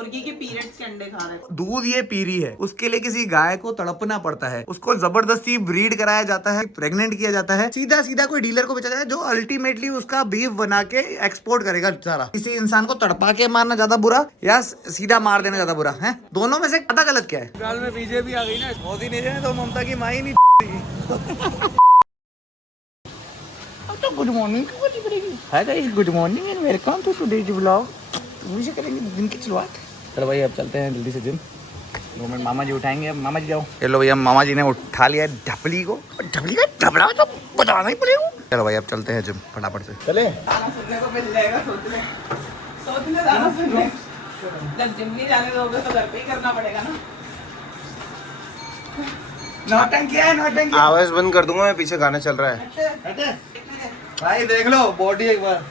मुर्गी के पीरियड्स के अंडे खा रहे हैं। दूध ये पी रही है, उसके लिए किसी गाय को तड़पना पड़ता है, उसको जबरदस्ती ब्रीड कराया जाता है, प्रेग्नेंट किया जाता है, सीधा सीधा कोई डीलर को बेचा जाता है जो अल्टीमेटली उसका बीफ बना के एक्सपोर्ट करेगा सारा। किसी इंसान को तड़पा के मारना ज्यादा बुरा या सीधा मार देना ज्यादा बुरा है? दोनों में से ज्यादा गलत क्या है? साल में बीजेपी आ गई ना, मोदी नहीं जाए तो ममता की माँ ही नहीं। तो गुड मॉर्निंग है guys, good morning and welcome to today's vlog. मुझे करेंगे दिन की शुरुआत। चलो भाई अब चलते हैं जल्दी से जिम। 2 मिनट मामा जी उठाएंगे। अब मामा जी जाओ। चलो भैया मामा जी ने उठा लिया ढपली को। ढपली का ढपला तो बताना ही पड़ेगा। चलो भाई अब चलते हैं जिम फटाफट से। चले गाना सुनने को मिल जाएगा। सोच ले गाना सुनने। जब जिम नहीं जाने दोगे तो घर पे ही करना पड़ेगा ना। नौटंकी है, नौटंकी। आवाज बंद कर दूंगा मैं, पीछे गाना चल रहा है। हटे भाई देख लो बॉडी एक बार।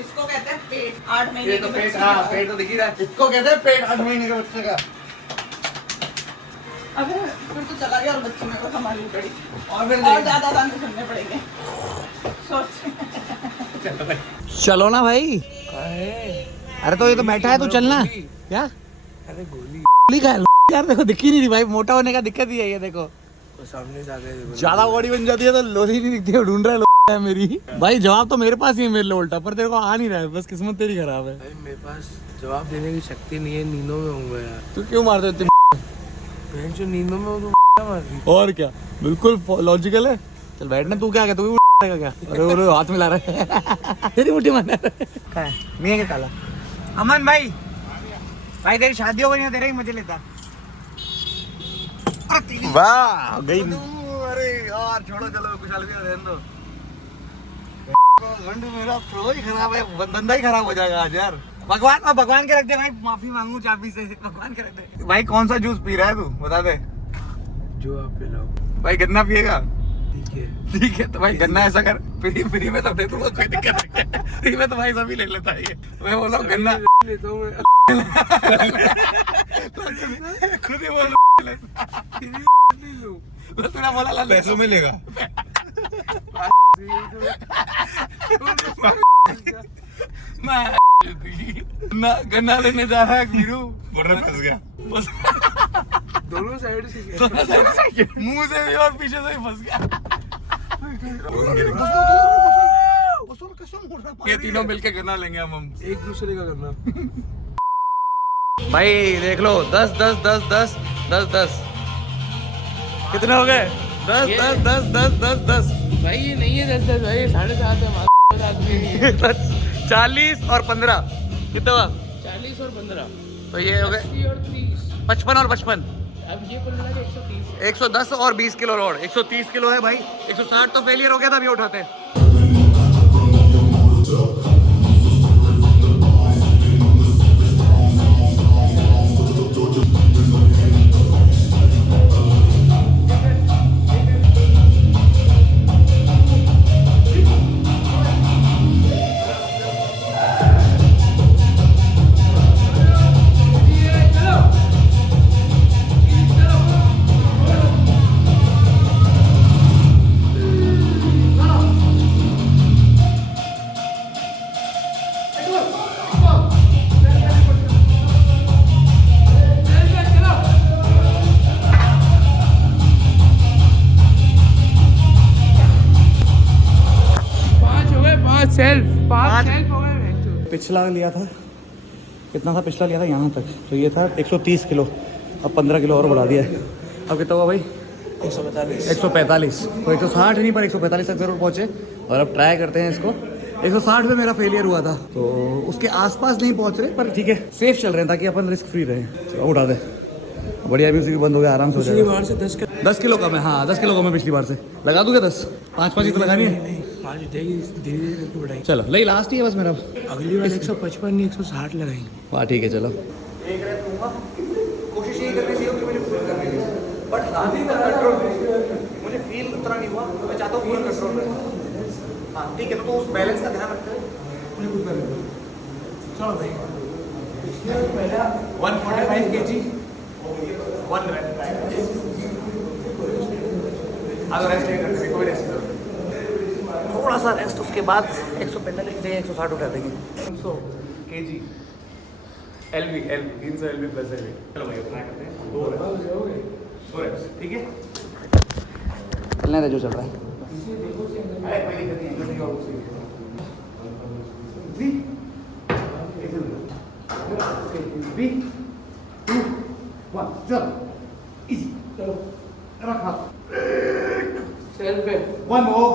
इसको कहते हैं पेट। 8 महीने के पेट, बच्चे हाँ का। पेट तो दिख ही रहा है। इसको कहते हैं पेट 8 महीने के बच्चे का। अबे फिर तो चला गया और बच्चे मेरे को संभालनी पड़ी और फिर और ज्यादा गाने सुनने पड़ेंगे। सोच। चलो ना भाई। अरे तो ये तो बैठा है, तो चलना क्या? अरे गोली गोली का है यार, देखो दिख ही नहीं रही भाई। मोटा होने का दिक्कत ही है ये। देखो तो सामने से आ गए। ज्यादा बॉडी बन जाती है तो लोरी नहीं दिखती है। ढूंढ रहा है मेरी भाई। जवाब तो मेरे पास ही है मेरे लिए उल्टा, पर तेरे को आ नहीं रहा है। बस किस्मत तेरी खराब है भाई मेरे पास जवाब देने की शक्ति नहीं है, नींदों में हूँ यार। तू क्यों मारते इतनी? बहन जो नींदों में हो तो मार रही। और क्या, बिल्कुल लॉजिकल है। चल बैठना। तू क्या तू भी क्या? अरे हाथ मिला रहा है। तेरी मुट्ठी मार रहा है। मैं क्या काला अमन भाई, भाई तेरी शादी हो गई ना, तेरे ही मजे लेता। वाह गई। अरे यार छोड़ो, चलो खुशहाल भी रहने दो। घंटे मेरा फ्लो ही खराब है, धंधा ही खराब हो जाएगा आज यार। भगवान के रख दे भाई, माफी मांगू चाबी से। भगवान के रख दे भाई। कौन सा जूस पी रहा है तू, बता दे। जो आप पिलाओ भाई गन्ना पिएगा? ठीक है। ठीक है तो भाई गन्ना ऐसा कर, फ्री में तो दे दूंगा, कोई दिक्कत नहीं है। फ्री में तो भाई सभी ले लेता है ये। मैं बोल रहा हूँ गन्ना लेता हूँ मैं। खुद ही बोल नहीं लूं। तूने बोला पैसों में लेगा। मैं गन्ना लेने जा रहा है वीरू। बॉर्डर फंस गया। बस दोनों साइड से मुंह से भी और पीछे से भी फंस गया। ये तीनों मिलके गन्ना लेंगे हम एक दूसरे का करना। भाई देख लो 10 10 10 10 10 10 कितने हो गए? 10 10 10 10 10 10 भाई ये नहीं है 10 भाई 7.5 है आदमी। 40 और 15 कितना हुआ? 40 और 15 तो ये हो गए 80 और 30। 55 और 55। अब ये कुल मिला के 130 है। 110 और 20 किलो रोड 130 किलो है भाई। 160 तो फेलियर हो गया था अभी उठाते। पाँच सेल्फ हो गए। पिछला लिया था कितना था? पिछला लिया था यहाँ तक, तो ये था 130 किलो। अब 15 किलो और बढ़ा दिया है। अब कितना हुआ भाई? 145। तो 160 नहीं पर 145 तक जरूर पहुँचे। और अब ट्राई करते हैं इसको। 160 में मेरा फेलियर हुआ था, तो उसके आसपास नहीं पहुँच रहे, पर ठीक है सेफ चल रहे हैं ताकि अपन रिस्क फ्री रहे। चलो उठा दे। बढ़िया भी उसी बंद हो गया, आराम से हो जाएगा। बार से 10 किलो कम है। हाँ 10 किलो कम है पिछली बार से। लगा दूंगा 10 5 ही तो लगानी है। 5 धीरे धीरे करके बढ़ाई। चलो नहीं लास्ट ही है बस मेरा। अगली बार 155 नहीं 160 लगाएंगे। हाँ ठीक है चलो। एक रैप दूंगा। कोशिश यही करनी चाहिए कि मुझे फुल करनी है, बट साथ ही कंट्रोल मुझे फील उतना नहीं हुआ, तो मैं चाहता हूँ फुल कंट्रोल रहे। हाँ ठीक है, तो उस बैलेंस का ध्यान रखते हुए मुझे फुल करने दो। चलो भाई 145 kg 1 रैप। अगर रेस्ट नहीं करते कोई रेस्ट करो, थोड़ा सा रेस्ट, उसके बाद 145 की जगह 160 उठा देंगे। 100 kg LV 300 LV plus LV। चलो भाई अपना करते हैं 2 reps, ठीक है। चलने दे जो चल रहा है। अरे कोई दिक्कत नहीं है, और कुछ नहीं। 3 2 1 चलो इजी चलो रखा सेल्फ पे 1 more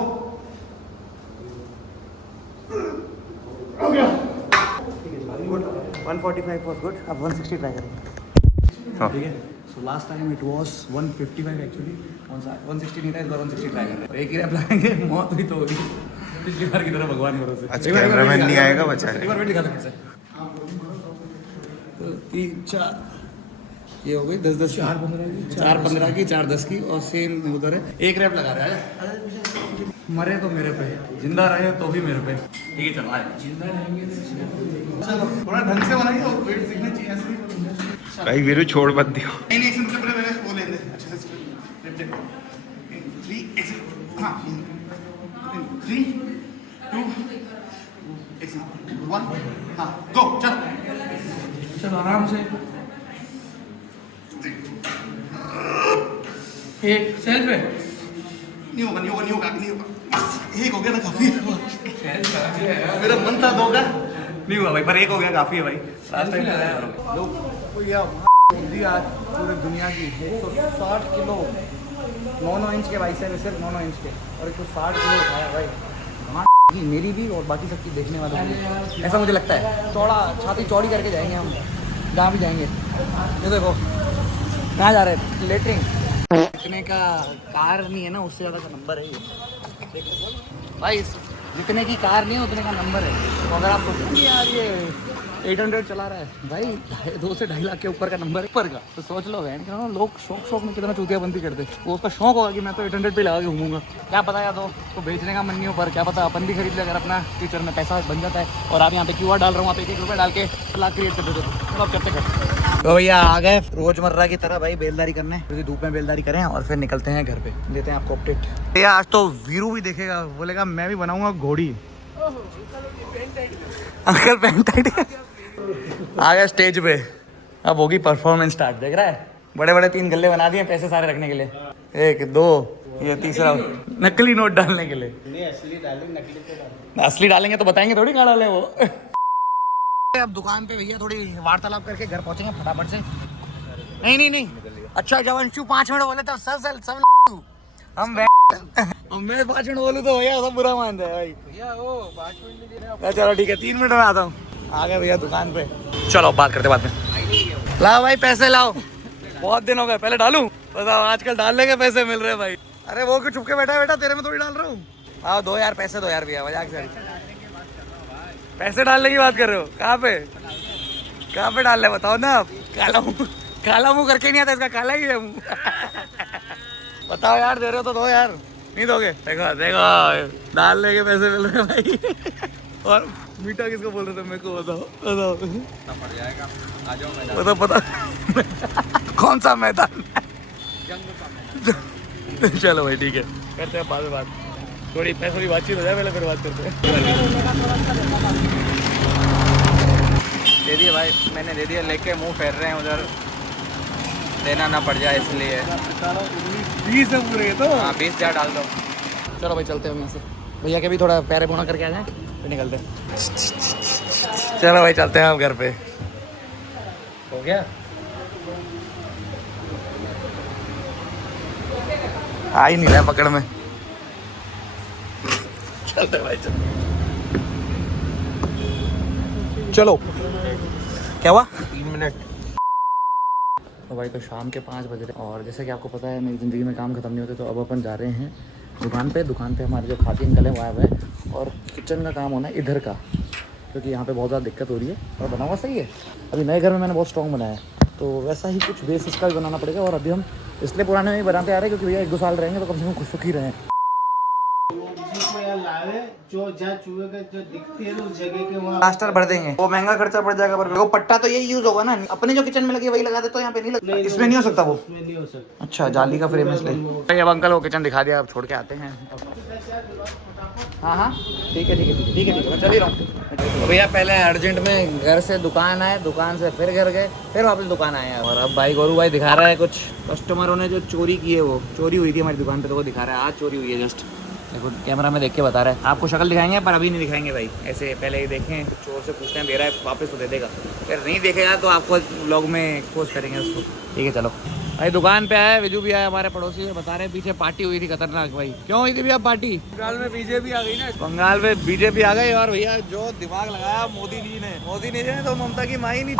हो गया गुड 145 was good अब 160 ट्राई करेंगे ठीक है so last time it was 155 actually 160 नहीं था इस बार 160 ट्राई कर रहे हैं एक ही रैप लगाएंगे मौत हुई तो होगी पिछली बार की तरह भगवान भरोसे अच्छा कैमरामैन नहीं आएगा बचा एक बार वेट दिखा दो फिर से तो 3 4 ये हो गई 10 10 4 15 की 4 10 की और सेम उधर है एक रैप लगा रहा है मरे तो मेरे पे जिंदा रहे तो भी मेरे पे ठीक है चलो आए जिंदा रहेंगे चलो थोड़ा ढंग से बनाइए और वेट सीखना चाहिए ऐसे भाई वीरू छोड़ मत दियो नहीं नहीं इसमें पहले मैंने वो लेने अच्छे से रैप देखो 3 ऐसे हां 3 2 ऐसे 1 हां गो चलो चलो आराम से एक सेल्फ पे नहीं होगा एक हो गया ना काफी है मेरा मन था 2 का नहीं हुआ भाई पर एक हो गया काफी है भाई लास्ट टाइम लोग भैया बुद्धि आज पूरी दुनिया की 160 किलो 9 इंच के भाई से सिर्फ 9 इंच के और 160 किलो उठाया भाई की मेरी भी और बाकी सबकी देखने वालों की ऐसा मुझे लगता है चौड़ा छाती चौड़ी करके जाएंगे हम जहाँ भी जाएंगे ये देखो कहाँ जा रहे हैं लेटरिंग इतने का कार नहीं है ना उससे ज़्यादा का नंबर है ये भाई जितने की कार नहीं है उतने का नंबर है तो अगर आप सोचेंगे यार ये 800 चला रहा है भाई 2 से 2.5 लाख के ऊपर का नंबर है ऊपर का तो सोच लो बहन क्या लोग शौक में कितना चूतियाबंदी करते वो उसका शौक होगा कि मैं तो 800 पे लगा के घूमूंगा क्या पता यार तो बेचने का मन नहीं हो पर क्या पता अपन भी खरीद ले अगर अपना फ्यूचर में पैसा बन जाता है और आप यहाँ पे QR डाल रहा हूँ वहाँ पे 1 रुपये डाल के लाख क्रिएट कर देते तो आप करते तो भैया आ गए रोजमर्रा की तरह भाई बेलदारी करने क्योंकि धूप में बेलदारी करें और फिर निकलते हैं घर पे देते हैं आपको अपडेट भैया आज तो वीरू भी देखेगा बोलेगा मैं भी बनाऊंगा घोड़ी अंकल पेंट टाइट आ गया स्टेज पे अब होगी परफॉर्मेंस स्टार्ट देख रहा है बड़े बड़े 3 गल्ले बना दिए पैसे सारे रखने के लिए 1 2 ये तीसरा नकली नोट डालने के लिए नहीं असली डालेंगे तो बताएंगे थोड़ी कहाँ डाले वो अब दुकान पे भैया थोड़ी वार्तालाप करके घर पहुंचेंगे फटाफट से नहीं अच्छा जब अंशु 5 मिनट बोले तब सब हम मैं 5 मिनट बोलूँ तो भैया सब बुरा मानता है भाई भैया वो 5 मिनट चलो ठीक है 3 मिनट में आता हूँ आ गए भैया दुकान पे चलो बात करते बाद में लाओ भाई पैसे लाओ बहुत दिन हो गए पहले डालूं बताओ आजकल डालने के पैसे मिल रहे हैं भाई अरे वो क्यों चुप के बैठा बेटा तेरे में थोड़ी डाल रहा हूँ आओ 2 यार पैसे 2 यार भैया मजाक से पैसे डालने की बात कर रहे हो कहाँ पे डाल रहे बताओ ना आप काला मुंह करके नहीं आता इसका काला ही है मुंह बताओ यार दे रहे हो तो 2 यार नहीं दोगे देखो डालने के पैसे मिल रहे हैं भाई और मीठा किसको बोल रहे थे मेरे को बताओ पड़ जाएगा आ जाओ मैदान वो तो पता कौन सा मैदान चलो भाई ठीक है करते हैं बाद में बात थोड़ी पैसों की बातचीत हो जाए पहले फिर बात करते हैं दे दिए भाई मैंने दे दिया लेके मुंह फेर रहे हैं उधर देना ना पड़ जाए इसलिए 20 है पूरे तो हाँ 20,000 डाल दो चलो भाई चलते हैं हम यहाँ से भैया के भी थोड़ा पैरे बोना करके आ जाए फिर निकलते हैं चलो भाई चलते हैं हम घर पे हो गया आ ही नहीं रहा पकड़ में चलते भाई चलो क्या हुआ 3 मिनट तो भाई तो शाम के 5 बज रहे और जैसे कि आपको पता है मेरी ज़िंदगी में काम ख़त्म नहीं होते तो अब अपन जा रहे हैं दुकान पे हमारे जो खाती अंकल है वो आए हुए हैं और किचन का काम होना है इधर का क्योंकि यहाँ पे बहुत ज़्यादा दिक्कत हो रही है और बना हुआ सही है अभी नए घर में मैंने बहुत स्ट्रॉन्ग बनाया है तो वैसा ही कुछ बेस इसका भी बनाना पड़ेगा और अभी हम इसलिए पुराने में ही बनाते आ रहे हैं क्योंकि भैया 1-2 साल रहेंगे तो कम से कम खुश सुखी रहें जो जहाँ चूहे का जो दिखती है उस जगह के वहाँ प्लास्टर भर देंगे वो महंगा खर्चा पड़ जाएगा पर वो पट्टा तो यही यूज होगा ना अपने जो किचन में लगी वही लगा देते तो यहाँ पे नहीं लगता इसमें नहीं हो सकता वो उसमें नहीं हो सकता अच्छा जाली का फ्रेम इसलिए अब अंकल वो किचन दिखा दिया अब छोड़ के आते हैं हाँ हाँ ठीक है ठीक है ठीक है ठीक है ठीक है मैं चल ही रहा हूँ। तो भैया पहले अर्जेंट में घर से दुकान आए, दुकान से फिर घर गए, फिर वापस दुकान आए। और अब भाई गोरू भाई दिखा रहा है कुछ कस्टमरों ने जो चोरी की है, वो चोरी हुई थी हमारी दुकान पे, तो वो दिखा रहा है आज चोरी हुई है। जस्ट देखो कैमरा में देख के बता रहा है। आपको शक्ल दिखाएंगे पर अभी नहीं दिखाएंगे भाई, ऐसे पहले ही देखें, चोर से पूछते हैं दे रहा है वापस तो दे देगा, फिर नहीं देखेगा तो आपको व्लॉग में एक्सपोज करेंगे उसको। ठीक है चलो भाई दुकान पे आया, विजू भी आया हमारे पड़ोसी है, बता रहे पीछे पार्टी हुई थी खतरनाक। भाई क्यों हुई थी भैया पार्टी? बंगाल में बीजेपी आ गई ना। बंगाल में बीजेपी आ गई और भैया जो दिमाग लगाया मोदी जी ने तो ममता की माँ ही नहीं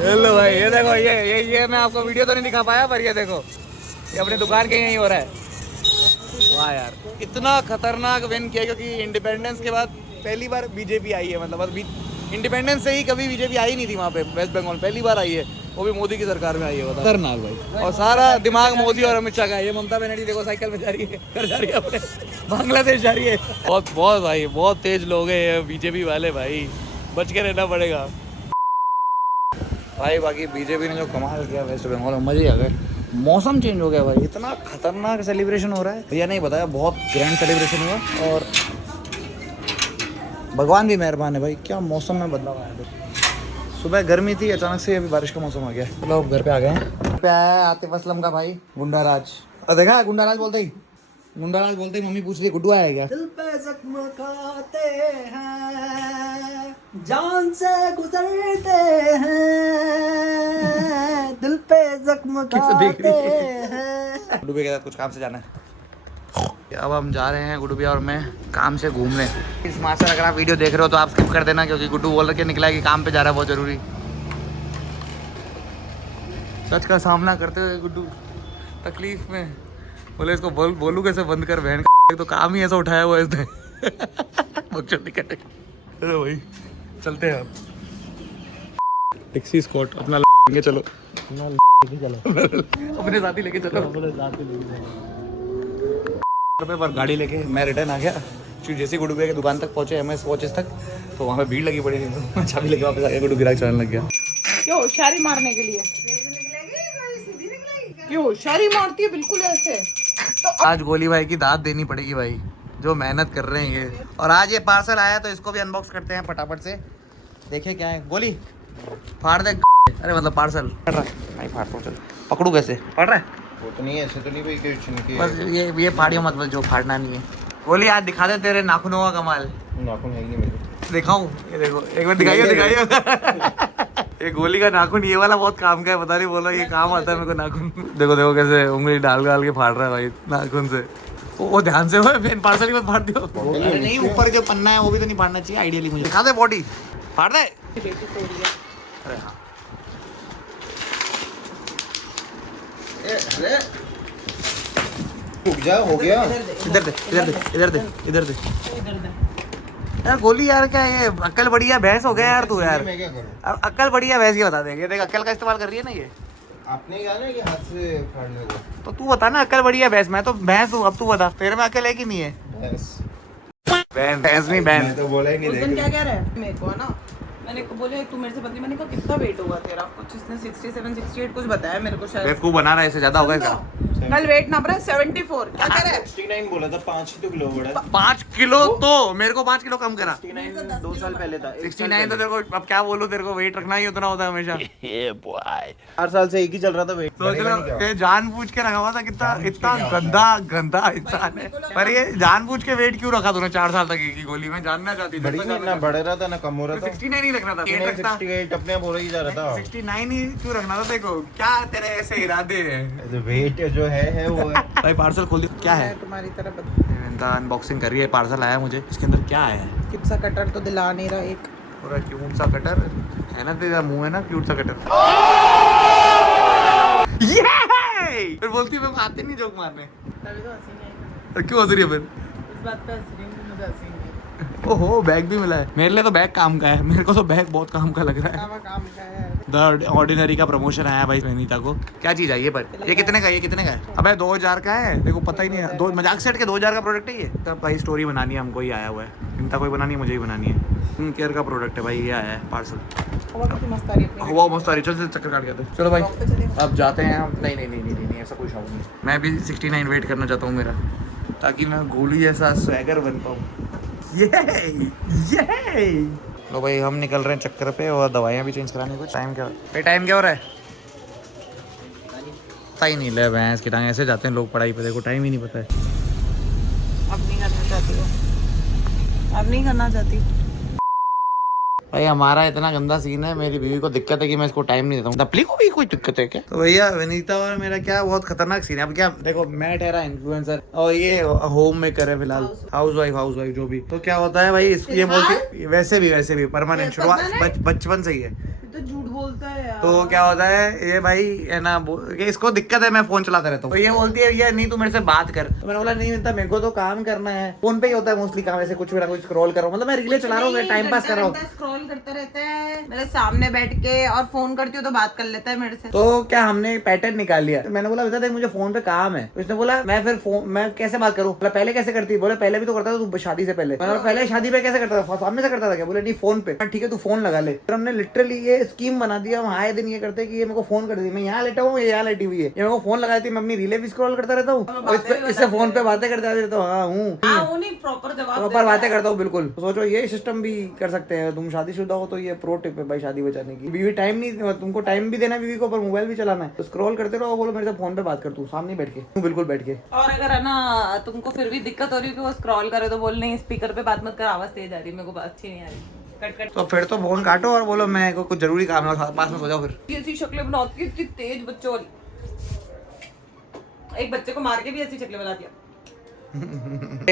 हेलो भाई ये देखो ये मैं आपको वीडियो तो नहीं दिखा पाया पर ये देखो ये अपनी दुकान के यहीं हो रहा है। वाह यार इतना खतरनाक विन किया, क्योंकि इंडिपेंडेंस के बाद पहली बार बीजेपी आई है। मतलब इंडिपेंडेंस से ही कभी बीजेपी आई नहीं थी वहाँ पे वेस्ट बंगाल, पहली बार आई है, वो भी मोदी की सरकार में आई है। खतरनाक भाई, और सारा दिमाग मोदी और अमित शाह का है। ये ममता बनर्जी देखो साइकिल में जा रही है, घर जा रही है अपने बांग्लादेश जा रही है। बहुत बहुत भाई बहुत तेज लोग हैं ये बीजेपी वाले भाई, बच के रहना पड़ेगा भाई। बाकी बीजेपी ने जो कमाल किया वेस्ट बंगाल में, मजे आ गए। मौसम चेंज हो गया भाई, इतना खतरनाक सेलिब्रेशन हो रहा है, भैया नहीं बताया, बहुत ग्रैंड सेलिब्रेशन हुआ। और भगवान भी मेहरबान है भाई, क्या मौसम में बदलाव आया। सुबह गर्मी थी, अचानक से अभी बारिश का मौसम आ गया। चलो घर पे आ गए हैं। घर पे आया है आतिफ असलम का भाई गुंडाराज। और देखा गुंडाराज बोलते ही मम्मी पूछ रही गुड्डू आया क्या? दिल पे जख्म खाते हैं, जान से गुजरते हैं, दिल पे जख्म खाते हैं। गुड्डू भैया के साथ कुछ काम से जाना है। अब हम जा रहे हैं गुड्डू भैया और मैं काम से घूमने। इस मास्टर अगर आप वीडियो देख रहे हो तो आप स्किप कर देना, क्योंकि गुड्डू बोल के निकला है कि काम पे जा रहा है, बहुत जरूरी। सच का सामना करते हुए गुड्डू तकलीफ में, बोले इसको बोलू कैसे बंद कर बहन का, तो काम ही ऐसा उठाया हुआ है इसने। चलो भाई चलते हैं अब टैक्सी स्पॉट अपना लेंगे। चलो अपने साथ ही लेके चलो। पर गाड़ी लेके मैं रिटर्न आ गया, क्योंकि जैसे गुड्डू भैया की दुकान तक पहुंचे MS वॉचेस तक, तो वहाँ पे भीड़ लगी पड़ी थी, तो चाबी लेके वापस आ गया, गुड्डू गिराक चलाने लग गया। क्यों होशियारी मारने के लिए? क्यों होशियारी मारती है बिल्कुल ऐसे? तो आज गोली भाई की दाद देनी पड़ेगी भाई, जो मेहनत कर रहे हैं ये। और आज ये पार्सल आया तो इसको भी अनबॉक्स करते हैं फटाफट से, देखे क्या है। गोली फाड़ दे, अरे मतलब पार्सल फाड़ रहा है भाई, फाड़ तो चल, पकड़ू कैसे? फाड़ रहा है वो तो नहीं है, ऐसे तो नहीं भाई कि बस ये फाड़ियो मत, बस जो फाड़ना नहीं है। गोली आज दिखा दे तेरे नाखूनों का कमाल। नाखून है नहीं मेरे, दिखाऊं? ये देखो एक बार दिखाइए। ये गोली का नाखून ये वाला बहुत काम का है, पता नहीं बोला ये काम आता है मेरे को नाखून। देखो देखो कैसे उंगली डाल के फाड़ रहा है भाई नाखून से। वो ध्यान से हो, पेन पार्सल ही मत फाड़ दियो। अरे नहीं ऊपर जो पन्ना है वो भी तो नहीं फाड़ना चाहिए आइडियली। मुझे दिखा दे बॉडी, फाड़ दे। अरे हाँ रुक जा, हो गया। इधर दे इधर दे इधर दे इधर दे यार गोली। यार क्या ये अक्ल बढ़िया भैंस हो गया यार तू यार। मैं क्या करूं? अब अक्ल बढ़िया भैंस की बता देंगे, देख अक्ल का इस्तेमाल कर रही है ना ये। आपने कहा ना कि हाथ से फाड़ने को, तो तू बता ना अक्ल बढ़िया भैंस, मैं तो भैंस हूँ, अब तू बता तेरे में अक्ल है कि नहीं है? भैंस नहीं मैं तो बोला ही नहीं। उस दिन क्या कह रहा है मेरे को ना, मैंने को बोले तू मेरे से पतली, मैंने कहा कितना वेट होगा तेरा? कुछ इसने 67 68 कुछ बताया मेरे को शायद। बेवकूफ बना रहा है, इससे ज्यादा होगा क्या? कल वेट नाप रहा है 74। क्या कह रहा है? 69 बोला था, 5 ही तो किलो बढ़ा। 5 किलो तो मेरे को 5 किलो कम करा। 69 2 साल पहले था। 69 तो तेरे को अब क्या बोलूं, तेरे को वेट रखना ही उतना होता है हमेशा। 4 साल से एक ही चल रहा था वेट। तो चलो ये जानबूझ के रखा हुआ था, कितना इतना गंदा इंसान है। पर ये जानबूझ के वेट क्यों रखा तूने 4 साल तक की गोली में? जानना चाहती थी। बड़ी ना बढ़ रहा था ना कम हो रहा था। 69 ही रखना था, 68 अपने आप हो रही जा रहा था। 69 ही क्यों रखना था? देखो क्या तेरे ऐसे इरादे हैं। वेट जो है वो है। भाई पार्सल खोल दिया, क्या है? मैं तुम्हारी तरफ अनबॉक्सिंग कर रही है, पार्सल आया मुझे, इसके अंदर क्या आया है? क्यूट सा कटर तो दिला नहीं रहा। एक पूरा क्यूट सा कटर है ना, तेरा मुंह है ना क्यूट सा कटर। ये फिर बोलती है मैं आते नहीं जोक मारने, तभी तो हंसी नहीं आई। क्यों हंस रही है फिर? इस बात पे हंस रही हूँ, मुझे हंसी नहीं आई। ओहो बैग भी मिला है मेरे लिए, तो बैग काम का है, मेरे को तो बैग बहुत काम का लग रहा है। काम का है। द ऑर्डिनरी का प्रमोशन आया भाई वनीता को। क्या चीज आई है? पर ये कितने का है? ये कितने का है? अबे 2000 का है, देखो पता ही नहीं है। 2 मजाक सेट के 2000 का प्रोडक्ट है ये। तब भाई स्टोरी बनानी है, हमको ही आया हुआ है, चिंता कोई बनानी है, मुझे ही बनानी है। स्किन केयर का प्रोडक्ट है भाई, ये आया है पार्सल। हवा कितनी मस्त आ रही है अपनी। हुआ मस्त आ रही, चल चल चक्कर काट के आते हैं। चलो भाई वॉक पे चले। अब जाते हैं हम। नहीं नहीं नहीं नहीं नहीं ऐसा कोई शौक नहीं। मैं भी 69 वेट करना चाहता हूँ मेरा, ताकि मैं गोली जैसा स्वैगर बन पाऊँ। ये लो भाई हम निकल रहे हैं चक्कर पे, और दवाइयाँ भी चेंज करानी कुछ। टाइम क्या भाई, टाइम क्या हो रहा है? पता ही नहीं, ले भैंस की टांग, ऐसे जाते हैं लोग पढ़ाई पे, देखो टाइम ही नहीं पता है। अब नहीं करना चाहती हो? अब नहीं करना चाहती? भाई हमारा इतना गंदा सीन है, मेरी बीवी को दिक्कत है कि मैं इसको टाइम नहीं देता हूँ। दपली को भी कोई दिक्कत है क्या? तो भैया विनीता और मेरा क्या बहुत खतरनाक सीन है। अब क्या देखो, मैं ठहरा इन्फ्लुएंसर और ये होम मेकर है फिलहाल, हाउस वाइफ जो भी। तो क्या होता है भाई, ये बोलती वैसे भी परमानेंट शुरुआत बचपन से ही है। तो झूठ बोलता है यार। तो क्या होता है ये भाई है ना, इसको दिक्कत है, मैं फोन चलाता रहता हूँ। तो ये बोलती है ये नहीं तू मेरे से बात कर। तो मैंने बोला नहीं मिलता, मेरे को तो काम करना है। फोन पे ही होता है मोस्टली काम, ऐसे कुछ भी ना कुछ स्क्रॉल कर रहा हूँ, मतलब मैं रीले चला रहा हूँ, टाइम पास कर रहा हूँ। स्क्रॉल करता रहता है मेरे सामने बैठ के, और फोन करती हूँ तो बात कर लेता है मेरे से। तो क्या हमने पैटर्न निकाल लिया। तो मैंने बोला बेटा देख मुझे फोन पे काम है। तो इसने बोला मैं फिर फोन मैं कैसे बात करूँ? बोला पहले कैसे करती? बोले पहले भी तो करता था तू शादी से पहले। मैंने बोला पहले शादी पे कैसे करता था? सामने से करता था क्या? बोले नहीं फोन पे। ठीक है तू फोन लगा ले। फिर हमने लिटरली ये स्कीम बना दिया, हम आए दिन ये करते कि ये मेरे को फोन कर दी, मैं यहाँ लेटा हूँ, ये यहाँ लेटी हुई है, ये मेरे को फोन लगाती है, मैं अपनी रीले भी स्क्रॉल करता रहता हूँ और इससे फोन पे बातें करते रहता हूँ। हाँ हूँ प्रॉपर बातें करता हूँ बिल्कुल। तो सोचो ये सिस्टम भी कर सकते हैं। तुम शादीशुदा हो तो ये प्रो टिप है भाई शादी बचाने की। बीवी टाइम नहीं, तुमको टाइम भी देना है बीवी को, पर मोबाइल भी चलाना है। तो स्क्रॉल करते रहो, बोलो मेरे से फोन पे बात कर, तू सामने बैठ के, तू बिल्कुल बैठ के। और अगर है ना तुमको फिर भी दिक्कत हो रही है कि वो स्क्रॉल करे तो बोल नहीं स्पीकर पे बात मत कर, आवाज तेज आ रही है, मेरे को बात अच्छी नहीं आ रही, कट। तो फिर तो फोन काटो और बोलो मैं को कुछ जरूरी काम है, पास में सो जाओ। फिर ऐसी शक्लें बनाती है इतनी तेज बच्चों वाली। एक बच्चे को मार के भी ऐसी शक्लें बना दिया।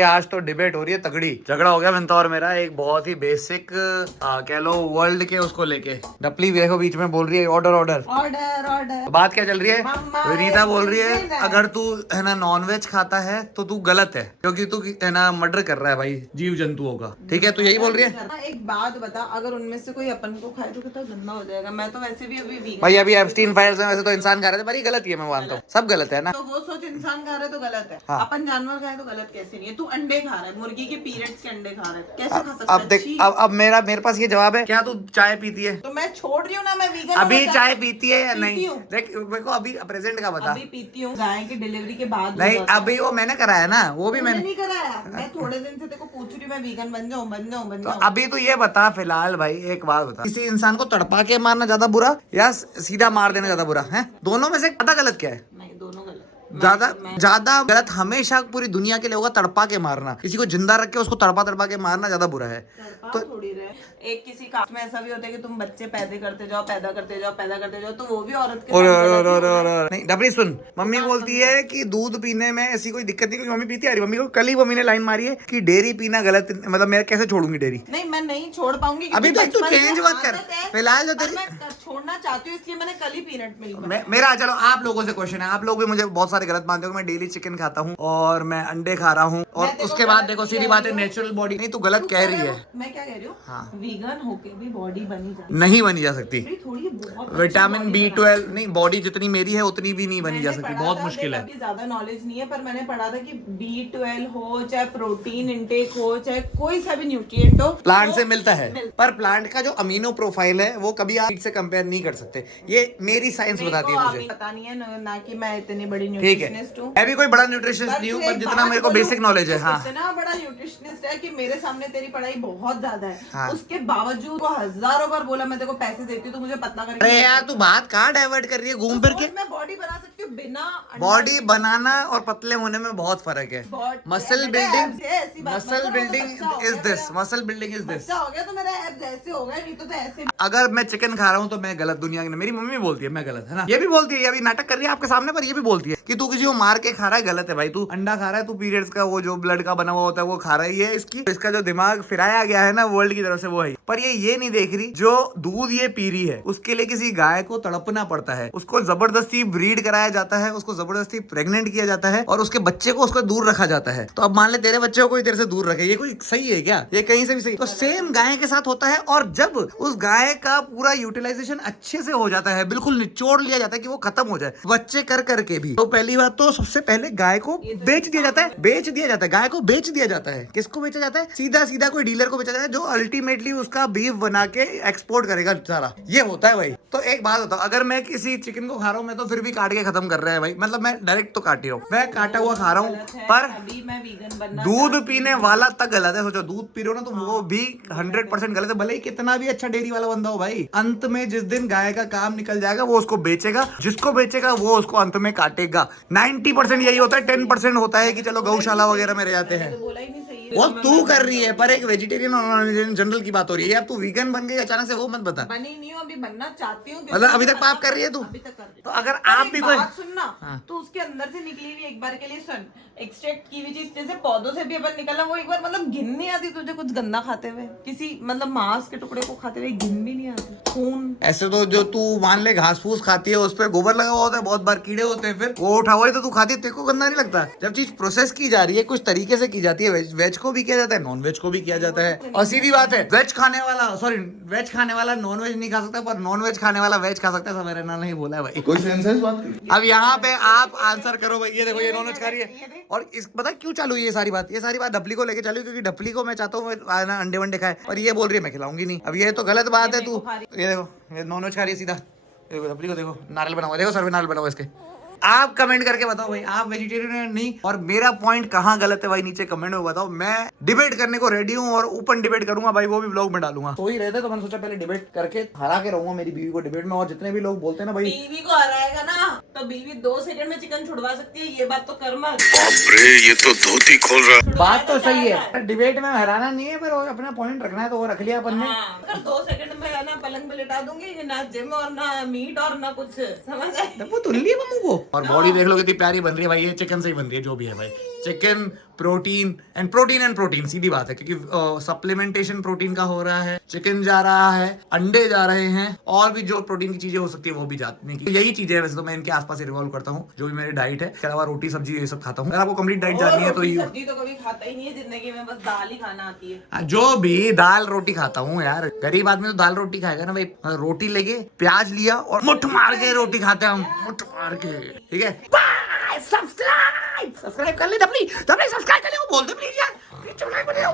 आज तो डिबेट हो रही है तगड़ी, झगड़ा हो गया मिंता और मेरा, एक बहुत ही बेसिक कह लो वर्ल्ड के उसको लेके। डपली देखो बीच में बोल रही है ऑर्डर ऑर्डर ऑर्डर। बात क्या चल रही है? मम्मा विनीता बोल रही है अगर तू है ना नॉनवेज खाता है तो तू गलत है, क्योंकि तू है ना मर्डर कर रहा है भाई जीव जंतुओं का। ठीक है तू यही बोल रही है। एक बात बता, अगर उनमें से कोई अपन को खाए तो कितना गंदा हो जाएगा। मैं तो वैसे भी अभी वीगन भाई अभी एप्स्टीन फाइल्स में वैसे तो इंसान खा रहे थे, पर ये गलत ही है, मैं मानता हूँ सब गलत है ना। तो वो सोच इंसान खा रहे तो गलत है, हाँ। अपन जानवर खाए तो गलत कैसे नहीं है? तू अंडे खा रहा है, मुर्गी के पीरियड्स के अंडे खा रहा है, कैसे खा सकता है? अब देख अब मेरे पास ये जवाब है, क्या तू चाय पीती है? तो मैं छोड़ रही हूँ ना, मैं वीगन अभी चाय पीती है या नहीं? पीती हूँ। देख मेरे को अभी प्रेजेंट का बता। अभी पीती हूँ, गाय की डिलीवरी के बाद। नहीं अभी वो मैंने कराया ना, वो भी मैंने नहीं कराया। मैं थोड़े दिन से तेरे को पूछ रही हूँ मैं वीगन बन जाऊँ। अभी तो ये बता फिलहाल भाई, एक बात बता, किसी इंसान को तड़पा के मारना ज्यादा बुरा या सीधा मार देना ज्यादा बुरा है? दोनों में से ज्यादा गलत क्या है? नहीं दोनों गलत। ज्यादा गलत हमेशा पूरी दुनिया के लिए होगा तड़पा के मारना। किसी को जिंदा रख के उसको तड़पा के मारना ज्यादा बुरा है। तो थोड़ी रहे एक किसी कास्ट में ऐसा भी होता है कि तुम बच्चे पैदा करते जाओ तो वो भी औरत के नहीं डबरी सुन, मम्मी बोलती है कि दूध पीने में ऐसी कोई दिक्कत नहीं, क्योंकि मम्मी पीती आ रही। मम्मी को कल ही मम्मी ने लाइन मारी है कि डेयरी पीना गलत, मतलब मैं कैसे छोड़ूंगी डेयरी? नहीं मैं नहीं छोड़ पाऊंगी। अभी देख तू चेंज मत कर फिलहाल जो तेरी। मैं छोड़ना चाहती हूँ इसलिए मैंने कल ही पीनट मिल्क। मेरा चलो आप लोगों से क्वेश्चन है, आप लोग भी मुझे बहुत सारे गलत मानते हो। मैं डेली चिकन खाता हूँ और मैं अंडे खा रहा हूँ, और उसके बाद देखो सीधी बात है नेचुरल बॉडी। नहीं तू गलत कह रही है। मैं क्या कह रही हूँ? हाँ। वीगन होके भी बॉडी बनी नहीं बनी जा सकती। थोड़ी बहुत विटामिन B12 नहीं, बॉडी जितनी मेरी है उतनी भी नहीं बनी जा सकती, बहुत मुश्किल है। ज्यादा नॉलेज नहीं है, पर मैंने पढ़ा था कि B12 हो चाहे प्रोटीन इंटेक हो चाहे कोई सा भी न्यूट्रिएंट हो, प्लांट से मिलता है। पर प्लांट का जो अमीनो प्रोफाइल है वो कभी आप से कंपेयर नहीं कर सकते, ये मेरी साइंस बताती है मुझे। पता नहीं है ना कि मैं इतनी बड़ी ठीक है, न्यूट्रिशनिस्ट हूँ। मैं भी कोई बड़ा न्यूट्रिशनिस्ट नहीं हूँ, पर जितना मेरे को बेसिक नॉलेज है। हाँ इतना बड़ा न्यूट्रिशनिस्ट है कि मेरे सामने तेरी पढ़ाई बहुत ज्यादा है। हाँ। उसके बावजूद वो हजारों बार बोला मैं तेरे को पैसे देती हूँ तो मुझे पता करके। अरे यार तू बात कहाँ डाइवर्ट कर रही है घूम फिर के? मैं बॉडी बना सकती हूँ बिना बॉडी बनाना और पतले होने में बहुत फर्क है। Muscle building is this, muscle building is this. हो गया तो मेरा एब्स ऐसे हो गए, नहीं तो ऐसे। अगर मैं चिकन खा रहा हूँ तो मैं गलत, दुनिया की मेरी मम्मी भी बोलती है मैं गलत, है ना? ये भी बोलती है, ये अभी नाटक कर रही है आपके सामने, पर ये भी बोलती है कि तू किसी को मार के खा रहा है, गलत है भाई। तू अंडा खा रहा है, तू पीरियड्स का वो जो ब्लड का बना हुआ होता है वो खा रही है। इसका जो दिमाग फिराया गया है ना वर्ल्ड की तरफ से वो है। पर ये नहीं देख रही जो दूध ये पी रही है उसके लिए किसी गाय को तड़पना पड़ता है, उसको जबरदस्ती ब्रीड कराया जाता है, उसको जबरदस्ती प्रेग्नेंट किया जाता है और उसके बच्चे को उसको दूर रखा जाता है। तो अब मान ले तेरे बच्चे को कोई तेरे से दूर रखे, ये कोई सही है क्या? ये कहीं से भी सही? तो सेम गाय के साथ होता है, और जब उस गाय का पूरा यूटिलाइजेशन अच्छे से हो जाता है, बिल्कुल निचोड़ लिया जाता है कि वो खत्म हो जाए बच्चे कर करके भी, तो पहली बात तो सबसे पहले गाय को बेच दिया जाता है। गाय को बेच दिया जाता है। किसको बेचा जाता है? सीधा कोई डीलर को बेचा जाता है जो अल्टीमेटली उसका बीफ बना के एक्सपोर्ट करेगा सारा। ये होता है भाई। तो एक बात बताओ, अगर मैं किसी चिकन को खा रहा हूँ, मैं तो फिर भी काट के खत्म कर रहा है भाई, मतलब मैं डायरेक्ट तो काट ही रहा हूँ, मैं काटा हुआ खा रहा हूँ। पर अभी मैं वीगन बनना दूध पीने वाला तक गलत है। सोचो दूध पी रहे हो ना, तो वो भी 100% गलत है, भले ही कितना भी अच्छा डेयरी वाला बंदा हो भाई। अंत में जिस दिन गाय का काम निकल जाएगा, वो उसको बेचेगा, जिसको बेचेगा वो उसको अंत में काटेगा। 90% यही होता है, 10% होता है कि चलो गौशाला वगैरह में रह जाते हैं। बोला ही नहीं सही वो तू कर रही है, पर एक वेजिटेरियन और जनरल की बात हो रही है। अब तू वीगन बन गई अचानक से, वो मत बता। बनी नहीं हूँ, अभी बनना चाहती हूँ। मतलब अभी तक पाप कर रही है तू? अभी तक कर रही हूँ। तो अगर आप भी कोई बात सुनना, तो उसके अंदर से निकली हुई एक बार के लिए सुन, एक्सट्रैक्ट की हुई चीज जैसे पौधों से भी अपन निकला, वो एक बार मतलब घिन नहीं आती तुझे कुछ गंदा खाते हुए, किसी मतलब मांस के टुकड़े को खाते हुए घिन भी नहीं आती? खून ऐसे तो जो तू मान ले घास फूस खाती है, उस पर गोबर लगा हुआ होता है, बहुत बार कीड़े होते हैं, फिर वो उठा हुआ है तो तू खाती है, तेरे को गंदा नहीं लगता? जब चीज प्रोसेस की जा रही है, कुछ तरीके से की जाती है, वेज को भी किया जाता है, नॉन वेज को भी किया जाता है। और सीधी बात है, वेज खाने वाला नॉन वेज नहीं खा सकता, पर नॉन वेज खाने वाला वेज खा सकता है। मेरे नाम नहीं बोला है भाई, कोई सेंस है इस बात की? अब यहाँ पे आप आंसर करो भाई। ये देखो, ये नॉन वेज खा रही है, और इस पता क्यों चालू हुई ये सारी बात ढपली को लेके चालू, क्योंकि ढपली को मैं चाहता हूँ अंडे वंडे खाए, और ये बोल रही है मैं खिलाऊंगी नहीं। अब ये तो गलत बात है। तू ये देखो, ये नॉन वेज खा रही है सीधा, ढपली को देखो, नारियल बना हुआ, देखो सर नारियल बना हुआ इसके। आप कमेंट करके बताओ भाई, आप वेजिटेरियन है नहीं, और मेरा पॉइंट कहाँ गलत है भाई, नीचे कमेंट में बताओ। मैं डिबेट करने को रेडी हूँ, और ओपन डिबेट करूंगा भाई, वो भी ब्लॉग में डालूंगा। तो ही रहते, तो मैंने सोचा पहले डिबेट करके हरा के रहूंगा मेरी बीवी को डिबेट में। और जितने भी लोग बोलते हैं ना भाई, बीवी को हराएगा ना तो बीवी 2 सेकंड में चिकन छुड़वा सकती है, ये बात तो कर मत। ये तो धोती खोल रहा। बात तो सही है, डिबेट में हराना नहीं है, पर अपना पॉइंट रखना है, तो वो रख लिया अपन ने। अगर 2 सेकंड में ना पलंग पे लिटा दूंगी, ना जिम और ना मीट और ना कुछ, समझ आए? वो तुल्ली है मम्मू को। और बॉडी देख लो कितनी प्यारी बन रही है भाई, ये चिकन से ही बन रही है, जो भी है भाई। चिकन प्रोटीन एंड प्रोटीन, सीधी बात है, क्योंकि सप्लीमेंटेशन प्रोटीन का हो रहा है, चिकन जा रहा है, अंडे जा रहे हैं, और भी जो प्रोटीन की चीजें हो सकती है वो भी जाती है। यही चीजें है वैसे तो मैं इनके आसपास रिवॉल्व करता हूँ, जो भी मेरी डाइट है। इसके अलावा रोटी सब्जी ये सब खाता हूँ। अगर आपको कंप्लीट डाइट जाननी है तो ये सब्जी तो कभी खाता ही नहीं है जिंदगी में, बस दाल ही खाना आती है। जो भी दाल रोटी खाता हूँ यार, गरीब आदमी तो दाल रोटी खाएगा ना भाई। रोटी लेके प्याज लिया और मुठ मार के रोटी खाते हैं हम, मुठ मार के। ठीक है, सब्सक्राइब कर ले, सब्सक्राइब कर ले, वो बोल दे प्लीज यार,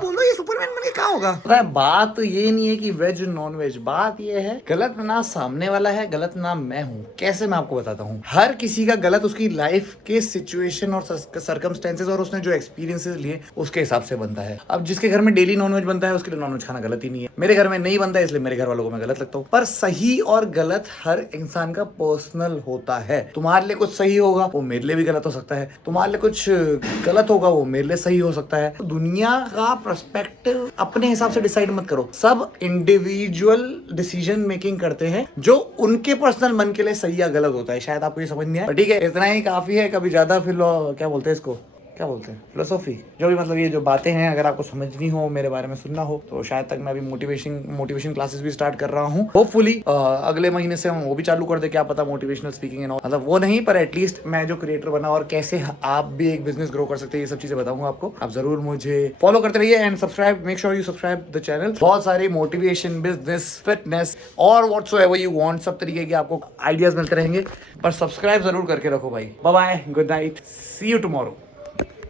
बोलो ये सुपरमैन बन के क्या होगा। बात ये नहीं है कि वेज नॉन वेज, बात ये है गलत ना सामने वाला है, गलत ना मैं हूँ। कैसे मैं आपको बताता हूँ, हर किसी का गलत उसकी लाइफ के सिचुएशन और सर्कमस्टेंसेस और उसने जो एक्सपीरियंसेस लिए उसके हिसाब से बनता है। अब जिसके घर में डेली नॉन वेज बनता है, उसके लिए नॉन वेज खाना गलत ही नहीं है। मेरे घर में नहीं बनता है, इसलिए मेरे घर वालों को मैं गलत लगता हूँ। पर सही और गलत हर इंसान का पर्सनल होता है। तुम्हारे लिए कुछ सही होगा, वो मेरे लिए भी गलत हो सकता है। तुम्हारे लिए कुछ गलत होगा, वो मेरे लिए सही हो सकता है। दुनिया का पर्सपेक्टिव अपने हिसाब से डिसाइड मत करो। सब इंडिविजुअल डिसीजन मेकिंग करते हैं, जो उनके पर्सनल मन के लिए सही या गलत होता है। शायद आपको ये समझ नहीं आया, ठीक है, इतना ही काफी है। कभी ज्यादा क्या बोलते हैं इसको, क्या बोलते हैं, फिलोसॉफी, जो भी, मतलब ये जो बातें हैं, अगर आपको समझनी हो, मेरे बारे में सुनना हो, तो शायद तक मैं अभी मोटिवेशन क्लासेस भी स्टार्ट कर रहा हूँ। होपफुली अगले महीने से हम वो भी चालू कर दे, क्या पता मोटिवेशनल स्पीकिंग एंड, मतलब वो नहीं, पर एटलीस्ट मैं जो क्रिएटर बना और कैसे आप भी एक बिजनेस ग्रो कर सकते हैं, ये सब चीजें बताऊंगा आपको। आप जरूर मुझे फॉलो करते रहिए and subscribe, make sure you subscribe the channel. बहुत सारी मोटिवेशन, बिजनेस, फिटनेस और व्हाटसोएवर यू वांट, सब तरीके के आपको आइडियाज मिलते रहेंगे, पर सब्सक्राइब जरूर करके रखो भाई। Bye bye, good night, see you tomorrow.